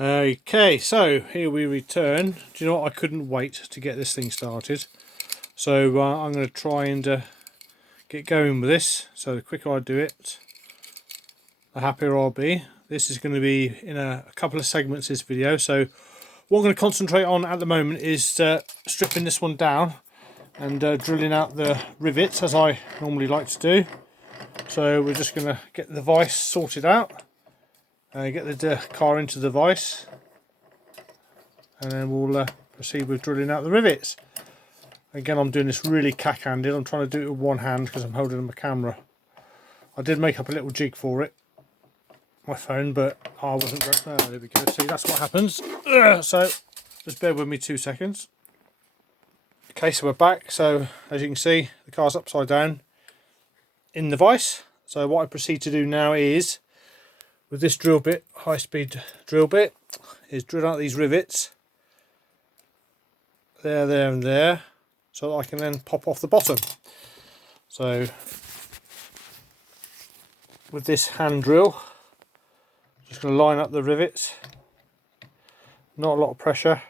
Okay, so here we return. Do you know what? I couldn't wait to get this thing started. So I'm going to try and get going with this. So the quicker I do it, the happier I'll be. This is going to be in a couple of segments, this video. So what I'm going to concentrate on at the moment is stripping this one down and drilling out the rivets, as I normally like to do. So we're just going to get the vise sorted out. Get the car into the vise, and then we'll proceed with drilling out the rivets. Again, I'm doing this really cack-handed. I'm trying to do it with one hand because I'm holding my camera. I did make up a little jig for it, my phone, but I wasn't. Oh, there we go. See, that's what happens. So just bear with me 2 seconds. Okay, so we're back. So as you can see, the car's upside down in the vise. So what I proceed to do now is, with this drill bit, high-speed drill bit, is drill out these rivets there, there and there, so that I can then pop off the bottom. So with this hand drill, just going to line up the rivets, not a lot of pressure.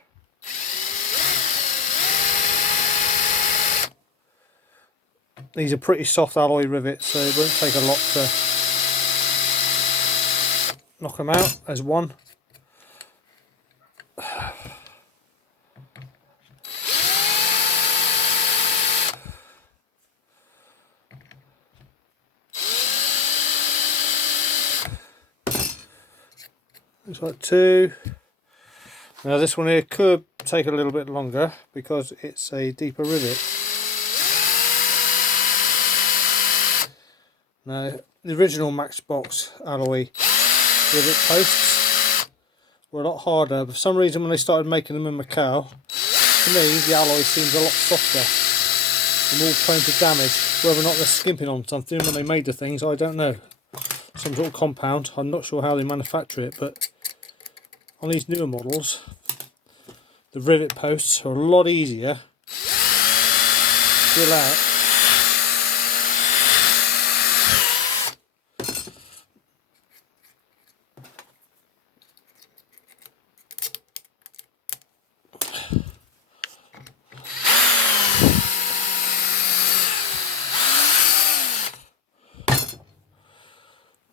These are pretty soft alloy rivets, so it won't take a lot to knock them out. There's one. Looks like two. Now this one here could take a little bit longer because it's a deeper rivet. Now the original Matchbox alloy rivet posts were a lot harder, but for some reason when they started making them in Macau, to me the alloy seems a lot softer and more prone to damage. Whether or not they're skimping on something when they made the things, I don't know. Some sort of compound, I'm not sure how they manufacture it, but on these newer models the rivet posts are a lot easier to drill out.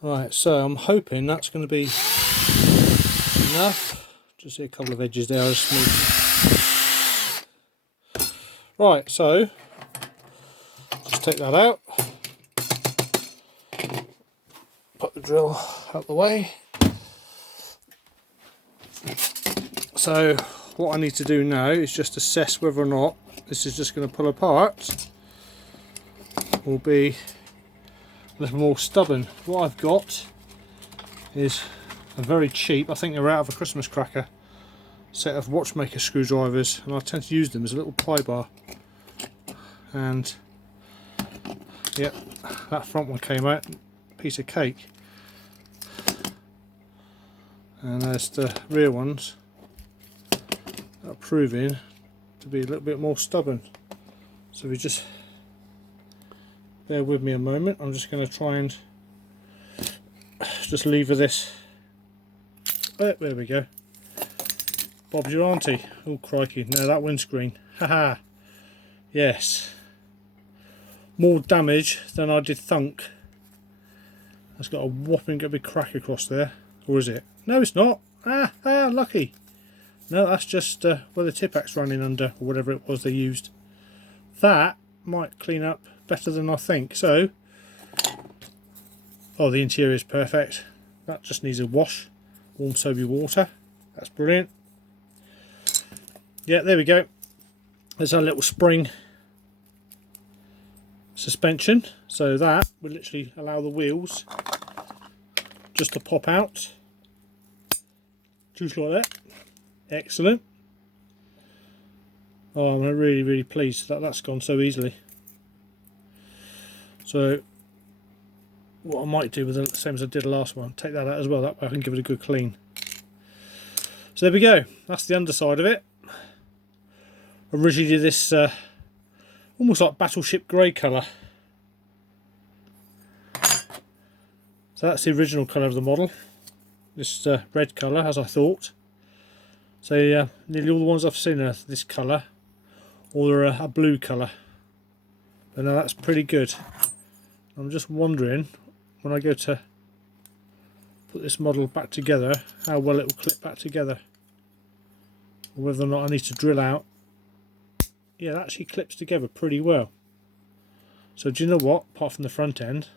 Right, so I'm hoping that's going to be enough. Just see a couple of edges there, just smooth. Right, so just take that out. Put the drill out the way. So what I need to do now is just assess whether or not this is just going to pull apart or be a little more stubborn. What I've got is a very cheap, I think they're out of a Christmas cracker, set of watchmaker screwdrivers, and I tend to use them as a little pry bar. And yep, that front one came out, piece of cake. And there's the rear ones that are proving to be a little bit more stubborn. So we just bear with me a moment. I'm just going to try and just lever this. Oh, there we go. Bob's your auntie. Oh crikey, no, that windscreen. Haha. Yes. More damage than I did thunk. That's got a whopping big crack across there. Or is it? No, it's not. Lucky. No, that's just where the tip-axe running under, or whatever it was they used. That might clean up better than I think. So, oh, the interior is perfect. That just needs a wash. Warm soapy water. That's brilliant. Yeah, there we go. There's our little spring suspension. So that will literally allow the wheels just to pop out. Just like that. Excellent. Oh, I'm really, really pleased that that's gone so easily. So what I might do with the same as I did the last one, take that out as well, that way I can give it a good clean. So there we go, that's the underside of it. I originally did this almost like battleship grey colour. So that's the original colour of the model. This red colour, as I thought. So nearly all the ones I've seen are this colour, or a blue colour. But now that's pretty good. I'm just wondering, when I go to put this model back together, how well it will clip back together. Or whether or not I need to drill out. Yeah, it actually clips together pretty well. So do you know what, apart from the front end,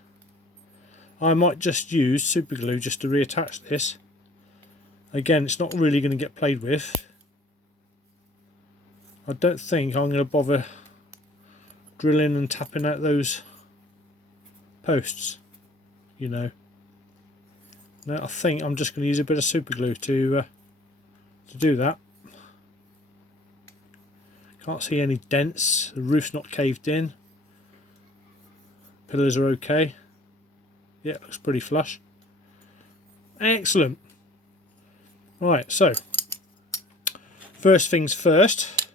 I might just use super glue just to reattach this. Again, it's not really going to get played with. I don't think I'm going to bother drilling and tapping out those posts, you know. No, I think I'm just going to use a bit of super glue to do that. Can't see any dents, the roof's not caved in, pillars are okay. Yeah, it looks pretty flush. Excellent. Right, so first things first,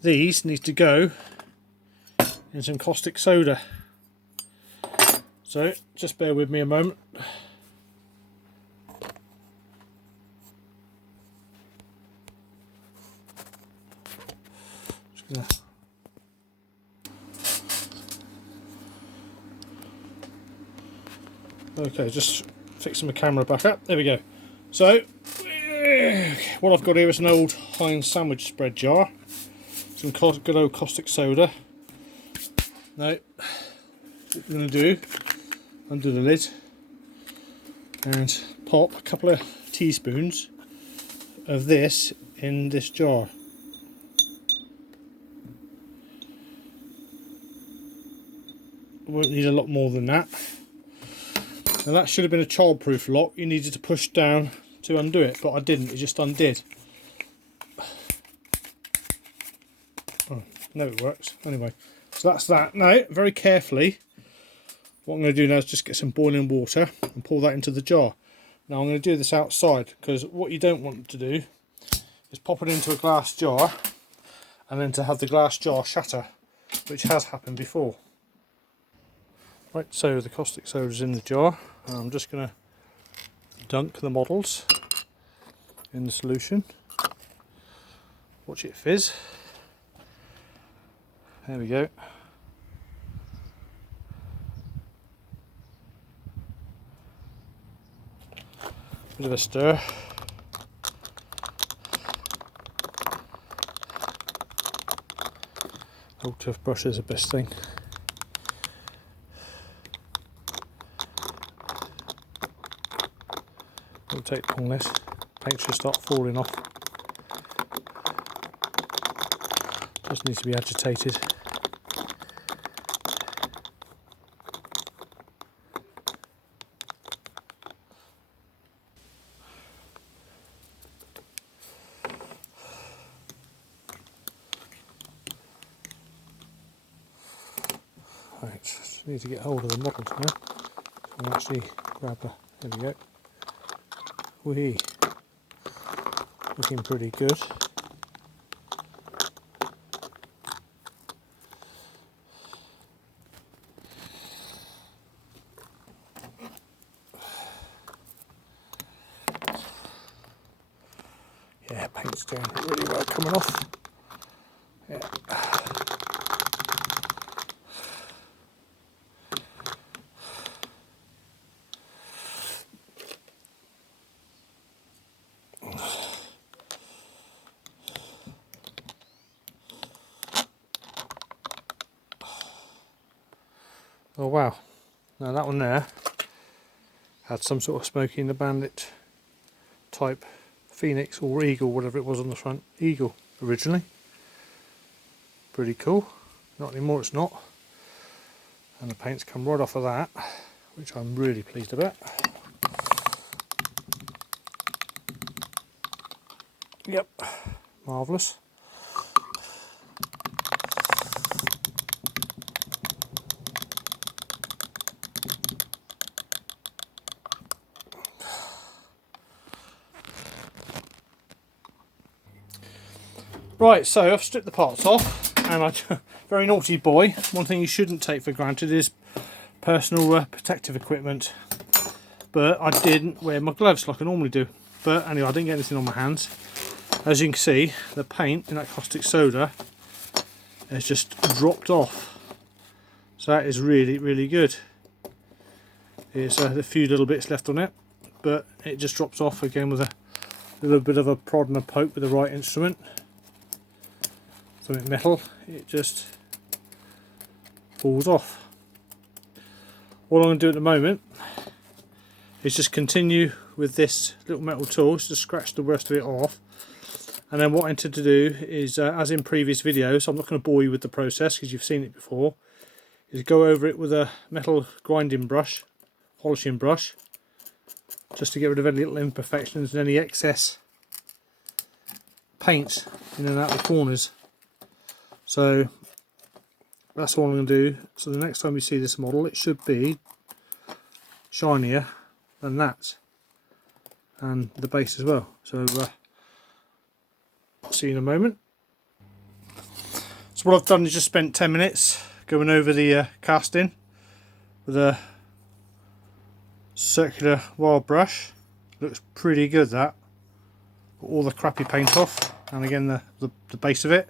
these need to go in some caustic soda. So just bear with me a moment. Okay, just fixing my camera back up. There we go. So what I've got here is an old Heinz sandwich spread jar, some good old caustic soda. Now what we're going to do, undo the lid and pop a couple of teaspoons of this in this jar. Won't need a lot more than that. Now that should have been a childproof lock. You needed to push down to undo it, but I didn't. It just undid. Oh, no, it works. Anyway, so that's that. Now, very carefully, what I'm going to do now is just get some boiling water and pour that into the jar. Now I'm going to do this outside, because what you don't want to do is pop it into a glass jar and then to have the glass jar shatter, which has happened before. Right, so the caustic soda is in the jar. I'm just going to dunk the models in the solution. Watch it fizz. There we go. Bit of a stir. Old toothbrush is the best thing. It'll take long this. Paint should start falling off. Just needs to be agitated. Right, just need to get hold of the models now. So I'll actually grab a. There we go. Whee! Looking pretty good. Yeah, paint's doing really well coming off. Yeah. Oh wow, now that one there had some sort of Smokey and the Bandit type Phoenix or Eagle, whatever it was on the front. Eagle originally. Pretty cool. Not anymore, it's not. And the paint's come right off of that, which I'm really pleased about. Yep, marvellous. Right, so I've stripped the parts off, and very naughty boy. One thing you shouldn't take for granted is personal protective equipment. But I didn't wear my gloves like I normally do. But anyway, I didn't get anything on my hands. As you can see, the paint in that caustic soda has just dropped off. So that is really, really good. There's a few little bits left on it, but it just drops off again with a little bit of a prod and a poke with the right instrument. Something metal, it just falls off. What I'm going to do at the moment is just continue with this little metal tool, just to scratch the rest of it off. And then what I intend to do is, as in previous videos, I'm not going to bore you with the process because you've seen it before, is go over it with a metal grinding brush, polishing brush, just to get rid of any little imperfections and any excess paint in and out of the corners. So that's all I'm going to do. So the next time you see this model, it should be shinier than that, and the base as well. So I'll see you in a moment. So what I've done is just spent 10 minutes going over the casting with a circular wire brush. Looks pretty good, that. Got all the crappy paint off, and again the base of it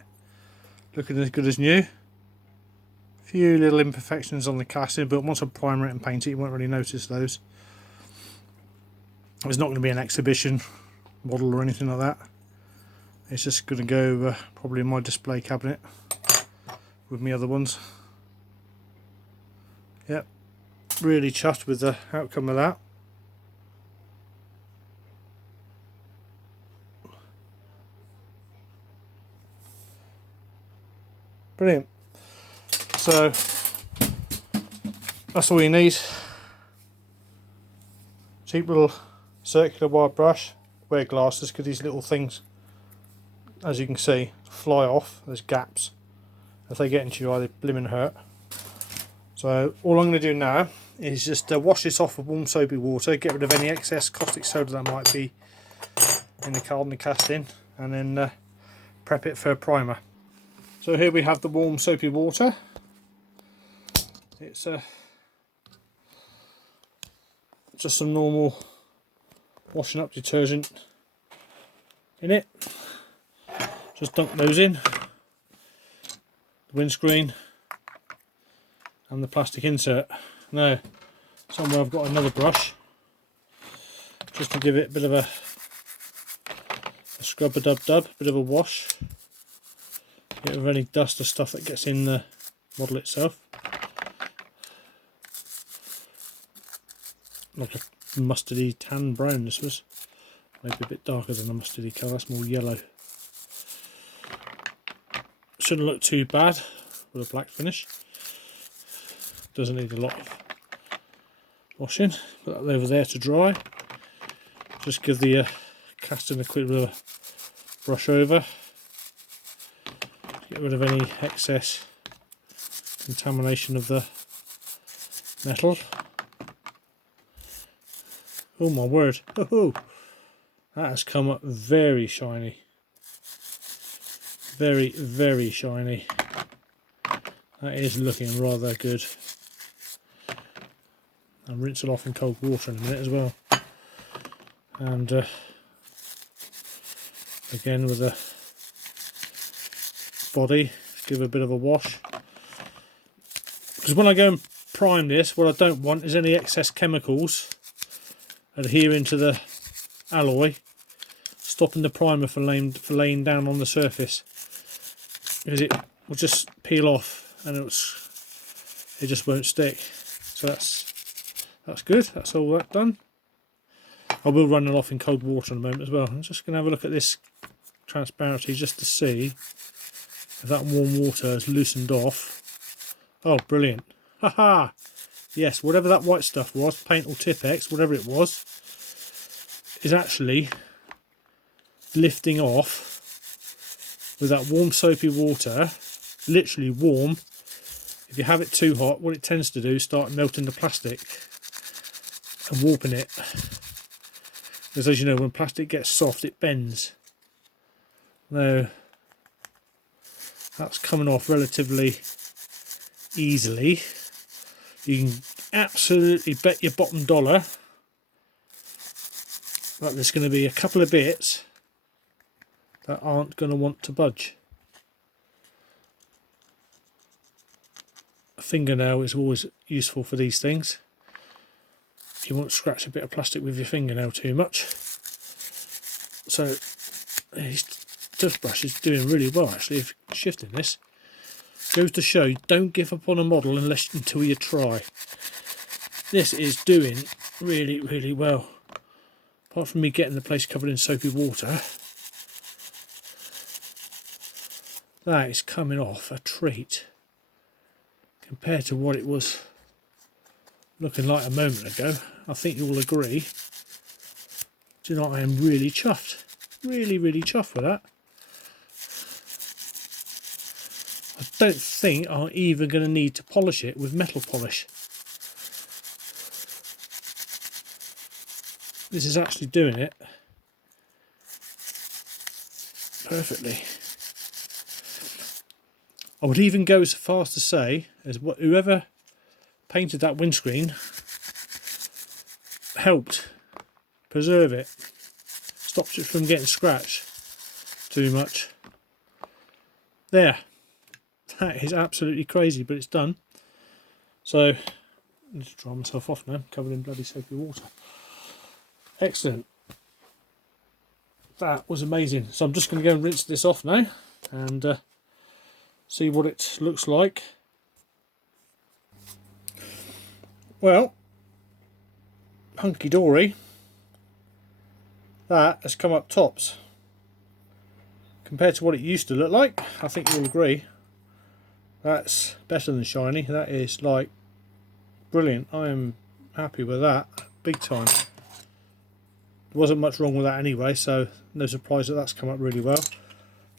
looking as good as new. Few little imperfections on the casting, but once I primer it and paint it, you won't really notice those. It's not going to be an exhibition model or anything like that. It's just going to go probably in my display cabinet with my other ones. Yep, really chuffed with the outcome of that. Brilliant. So that's all you need. Cheap little circular wire brush. Wear glasses because these little things, as you can see, fly off. There's gaps. If they get into your eye, they blimmin' hurt. So all I'm going to do now is just wash this off with warm soapy water, get rid of any excess caustic soda that might be in the card and the casting, and then prep it for a primer. So here we have the warm soapy water. It's just some normal washing up detergent in it. Just dunk those in, the windscreen and the plastic insert. Now somewhere I've got another brush just to give it a bit of a scrub-a-dub-dub, bit of a wash, get rid of any dust or stuff that gets in the model itself. Like a mustardy tan brown this was, maybe a bit darker than the mustardy colour, that's more yellow. Shouldn't look too bad with a black finish. Doesn't need a lot of washing. Put that over there to dry. Just give the casting a quick bit of a brush over. Get rid of any excess contamination of the metal. Oh my word! Oh, that has come up very shiny. Very, very shiny. That is looking rather good. I'll rinse it off in cold water in a minute as well. And again with the body, give it a bit of a wash. Because when I go and prime this, what I don't want is any excess chemicals adhering to the alloy, stopping the primer from laying down on the surface. Because it will just peel off and it just won't stick. So that's good. That's all that done. I will run it off in cold water in a moment as well. I'm just going to have a look at this transparency just to see if that warm water has loosened off. Oh, brilliant! Haha! Yes, whatever that white stuff was, paint or Tipex, whatever it was, is actually lifting off with that warm soapy water, literally warm. If you have it too hot, what it tends to do is start melting the plastic and warping it. Because as you know, when plastic gets soft, it bends. Now, that's coming off relatively easily. You can absolutely bet your bottom dollar but there's going to be a couple of bits that aren't going to want to budge. A fingernail is always useful for these things. You won't scratch a bit of plastic with your fingernail too much. So his toothbrush is doing really well actually, if shifting this. Goes to show, don't give up on a model until you try. This is doing really, really well. Apart from me getting the place covered in soapy water, that is coming off a treat compared to what it was looking like a moment ago. I think you'll agree. Do you know, I am really chuffed. Really, really chuffed with that. I don't think I'm even going to need to polish it with metal polish. This is actually doing it perfectly. I would even go so far as to say, as whoever painted that windscreen helped preserve it, stopped it from getting scratched too much. There. That is absolutely crazy, but it's done. So, I need to dry myself off now, covered in bloody soapy water. Excellent. That was amazing. So I'm just going to go and rinse this off now and see what it looks like. Well, hunky dory. That has come up tops. Compared to what it used to look like, I think you'll agree. That's better than shiny. That is like brilliant. I am happy with that, big time. There wasn't much wrong with that anyway, so no surprise that that's come up really well.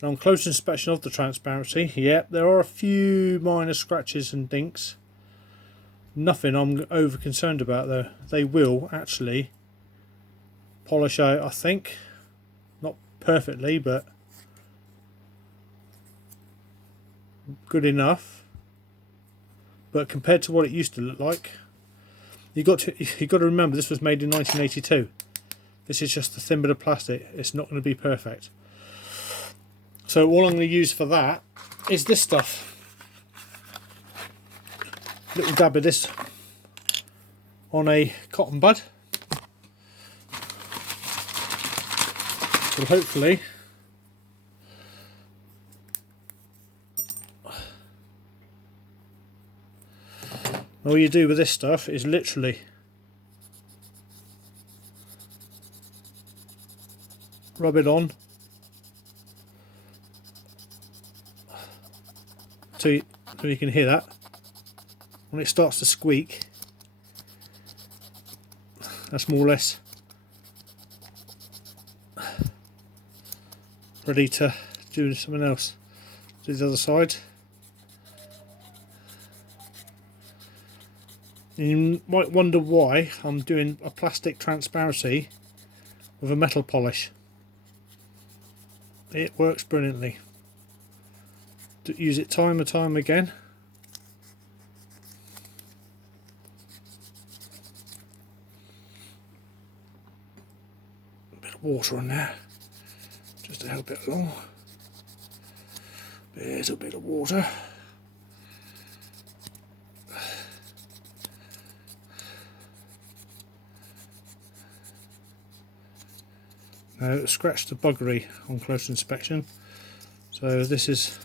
Now on close inspection of the transparency, yeah, there are a few minor scratches and dinks. Nothing I'm over concerned about though. They will actually polish out, I think. Not perfectly, but good enough. But compared to what it used to look like, you got to remember this was made in 1982. This is just a thin bit of plastic. It's not going to be perfect. So all I'm going to use for that is this stuff. Little dab of this on a cotton bud. Will hopefully all you do with this stuff is literally rub it on till you can hear that. When it starts to squeak, that's more or less ready to do something else. Do the other side. You might wonder why I'm doing a plastic transparency with a metal polish. It works brilliantly. Use it time and time again. A bit of water on there just to help it along. There's a bit of water. Now scratch the buggery on close inspection. So this is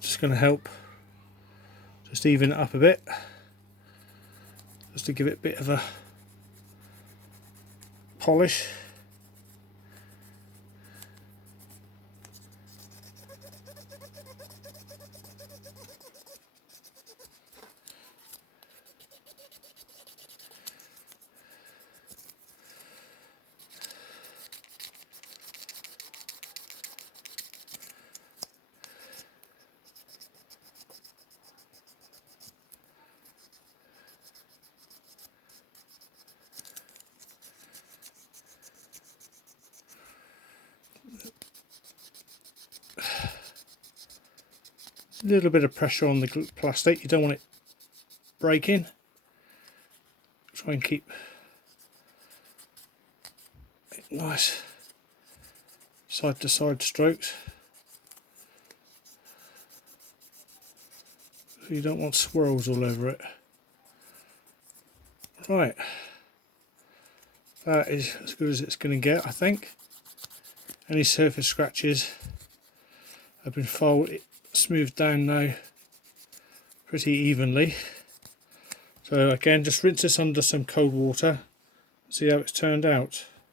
just going to help just even it up a bit, just to give it a bit of a polish. A little bit of pressure on the plastic, you don't want it breaking. Try and keep nice side to side strokes. So you don't want swirls all over it. Right, that is as good as it's going to get, I think. Any surface scratches have been smoothed down now pretty evenly. So again, just rinse this under some cold water, see how it's turned out.